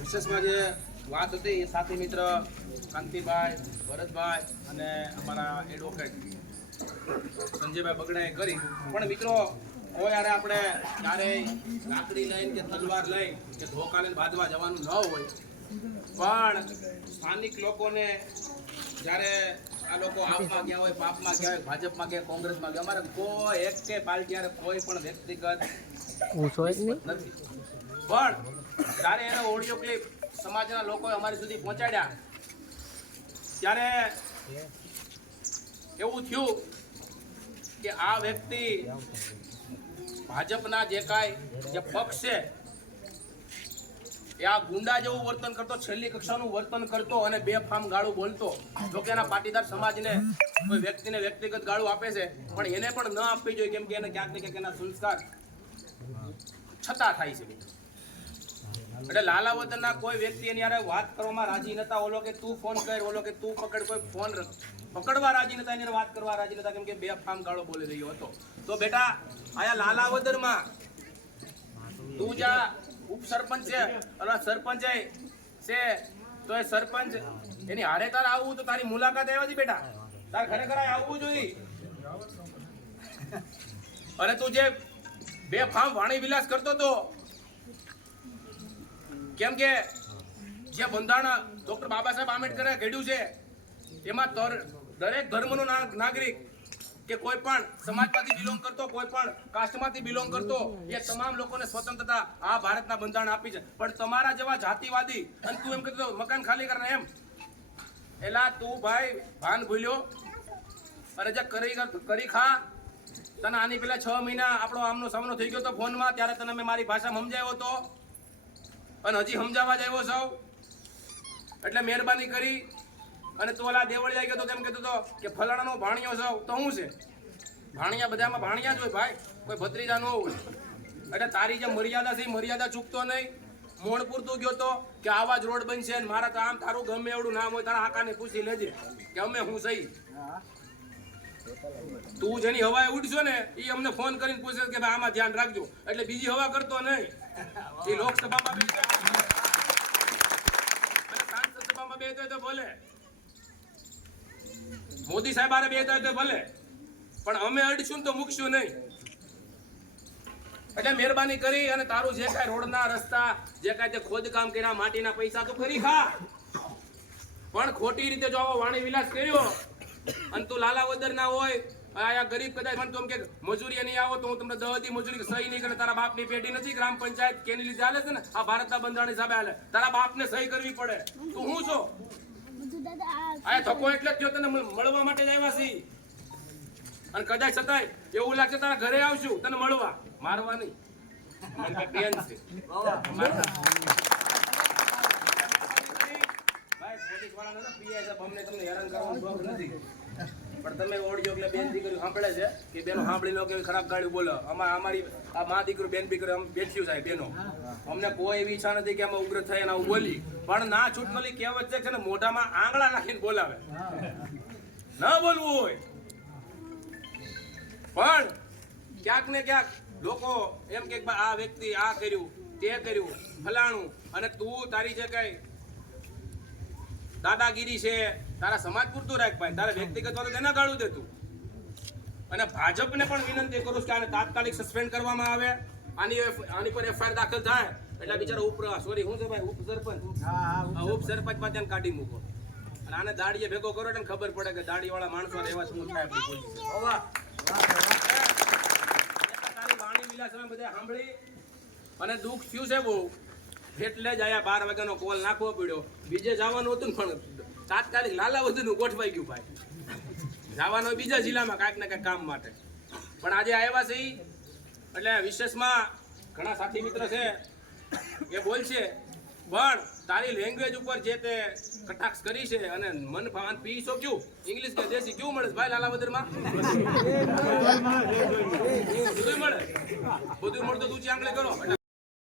વિશેષમાં જે વાત હતી, એ સાથી મિત્ર કાંતિભાઈ, ભરતભાઈ અને અમારા એડવોકેટ સંજયભાઈ બગડાએ કરી. પણ મિત્રો, કોઈ યારે આપણે ક્યારેય લાકડી લઈને કે તલવાર લઈ કે ધોકા લઈને બાંધવા જવાનું ન હોય પણ સ્થાનિક લોકોને જ્યારે આ લોકો આપમાં ગયા હોય પાપમાં ગયા હોય ભાજપમાં ગયા કોંગ્રેસમાં ગયા અમારે કોઈ એક કે પાર્ટી કોઈ પણ વ્યક્તિગત નથી. પણ જ્યારે એનો ઓડિયો ક્લિપ સમાજના લોકોએ અમારી સુધી પહોંચાડ્યા ત્યારે એવું થયું કે આ વ્યક્તિ ભાજપના જે કાંઈ જે પક્ષ છે એ આ ગુંડા જેવું વર્તન કરતો, છેલ્લી કક્ષાનું વર્તન કરતો અને બે ફામ ગાળું બોલતો જોકે એના પાટીદાર સમાજને કોઈ વ્યક્તિને વ્યક્તિગત ગાળું આપે છે, પણ એને પણ ન આપવી જોઈએ કેમ એને ક્યાંક ને ક્યાંક એના સંસ્કાર છતાં થાય છે. એટલે લાલાવદરના કોઈ વ્યક્તિ એની હારે વાત કરવામાં રાજી નતા ઓલો કે તું ફોન કર, ઓલો કે તું પકડ, કોઈ ફોન પકડવા રાજી નતા એની વાત કરવા રાજી નતા કેમ કે બે ફામ ગાળો બોલી રહ્યો હતો તો બેટા, આયા લાલાવદરમાં તું જા ઉપસરપંચ છે અને સરપંચ છે, તો એ સરપંચ, એની હારે તારે આવવું તો તારી મુલાકાત આવ્યા બેટા. તારે ખરેખર આવવું જોઈએ. અને તું જે બે ફામ વાણી વિલાસ કરતો તો, કેમ કે જે બંધારણ ડોક્ટર બાબા સાહેબ આંબેડકરે ઘડ્યું છે, એમાં દરેક ધર્મનો નાગરિક કે કોઈ પણ સમાજમાંથી બિલોંગ કરતો કોઈ પણ કાસ્ટમાંથી બિલોંગ કરતો એ તમામ લોકોને સ્વતંત્રતા આ ભારતના બંધારણ આપી છે. પણ તમારા જેવા જાતિવાદી અને તું એમ કહેતો હતો, મકાન ખાલી કરે એમ. એલા તું ભાઈ ભાન ભૂલ્યો. અને જે કરી કરી ખા. તને આની પેલા છ મહિના આપણો આમનો સામનો થઈ ગયો તો ફોનમાં ત્યારે તને મેં મારી ભાષા સમજાવ્યો હતો અને હજી સમજાવવા જ આવ્યો સૌ એટલે મહેરબાની કરી. અને તોલા દેવળી આવી ગયો તો તેમ કહેતો હતો કે ફલાણાનો ભાણિયો છો તો શું છે? ભાણિયા બધામાં ભાણિયા જ હોય ભાઈ. કોઈ ભત્રીજા ન હોય. એટલે તારી જે મર્યાદા છે મર્યાદા ચૂકતો નહીં. મોણ પૂરતું ગયો તો કે આવા જ રોડ બનશે ને મારા તો આમ તારું ગમે એવડું નામ હોય તારા આકાને પૂછી લેજે કે અમે હું સહી. તું જેની હવાએ ઉઠશો ને એ અમને ફોન કરીને પૂછે કે ભાઈ આમાં ધ્યાન રાખજો. એટલે બીજી હવા કરતો નહીં. એ લોકસભામાં અને સાંસદ સભામાં તો ભલે મોદી સાહેબ આરે બેસે તો ભલે. પણ અમે અડશું તો મૂકશું નહીં. એટલે મહેરબાની કરી અને તારું જે કાંઈ રોડના રસ્તા, જે કાંઈ તે ખોદકામ કર્યા, માટીના પૈસા તો કરી ખા. પણ ખોટી રીતે જો આવો વાણી વિલાસ કર્યો, અને તું લાલાવદર ના હોય, આયા ગરીબ કદાચ મને તું કે મજૂરી નહીં આવો તો હું તમને દહદી મજૂરી સહી નહીં કરે, તારા બાપની પેઢી નથી, ગ્રામ પંચાયત કેની લીધે હાલે છે ને? આ ભારતના બંધારણ હિસાબે હાલે. તારા બાપને સહી કરવી પડે. તું હું છો? આ ધક્કો એટલે જ તને મળવા માટે જ આવ્યા છી અને કદાચ છતાંય એવું લાગશે તારા ઘરે આવશું તને મળવા. મારવા નહીં. અમારી પાસે છે. અમને તમને હેરાન કરવાનો શોખ નથી. પણ તમે ઓડિયો એટલે બેન દીકરી સાંભળે છે કે બેનો સાંભળી લો કે ખરાબ ગાડી બોલો. અમાર અમારી આ મા દીકરી બેન દીકરી અમે બેઠ્યું સાહેબ, બેનો. અમને કોઈ એવી ઈચ્છા નથી કે અમે ઉગ્ર થઈ અને આવું બોલી. પણ ના છૂટકલી કહેવત છે કે ને મોઢામાં આંગળા નાખીને બોલાવે. ન બોલવું હોય. પણ ક્યાંક ને ક્યાંક લોકો એમ કે આ વ્યક્તિ આ કર્યું, તે કર્યું, ફલાણું. અને તું તારી જે દાદાગીરી છે તારા સમાજ પૂરતું રાખ ભાઈ તારા વ્યક્તિગત વાતો તેના ગાળું દે તું અને ભાજપને પણ વિનંતી કરું છું કે આને તાત્કાલિક સસ્પેન્ડ કરવામાં આવે. આની આની પર એફઆઈઆર દાખલ થાય એટલે બિચારો ઉપ સોરી હું છે ભાઈ ઉપ સરપંચ ઉપ સરપંચ. માં ત્યાં કાઢી મૂકો. અને આને દાડીએ ભેગો કરો એટલે ખબર પડે કે દાડી વાળા માણસો રહેવા શું થાય આપણી પોલીસ વાણી વિલાસ બધા સાંભળી. અને દુઃખ થયું છે બહુ. એટલે જ આયા બાર વાગ્યાનો કોલ નાખવો પડ્યો. બીજે જવાનું હતું પણ તાત્કાલિક લાલાવદરનું ગોઠવાઈ ગયું ભાઈ. જવાનું બીજા જિલ્લામાં કાંઈક ને કાંઈક કામ માટે. પણ આજે આવ્યા છે એટલે વિશેષમાં ઘણા સાથી મિત્ર છે એ બોલશે પણ તારી લેંગ્વેજ ઉપર જે તે કટાક્ષ કરી છે અને મન ભાન પી છો ક્યું? ઇંગ્લિશ કે દેશી કેવું મળે ભાઈ ભાઈ લાલાવદરમાં બધું મળે. બધું મળતું તું આંગળી કરો. એટલે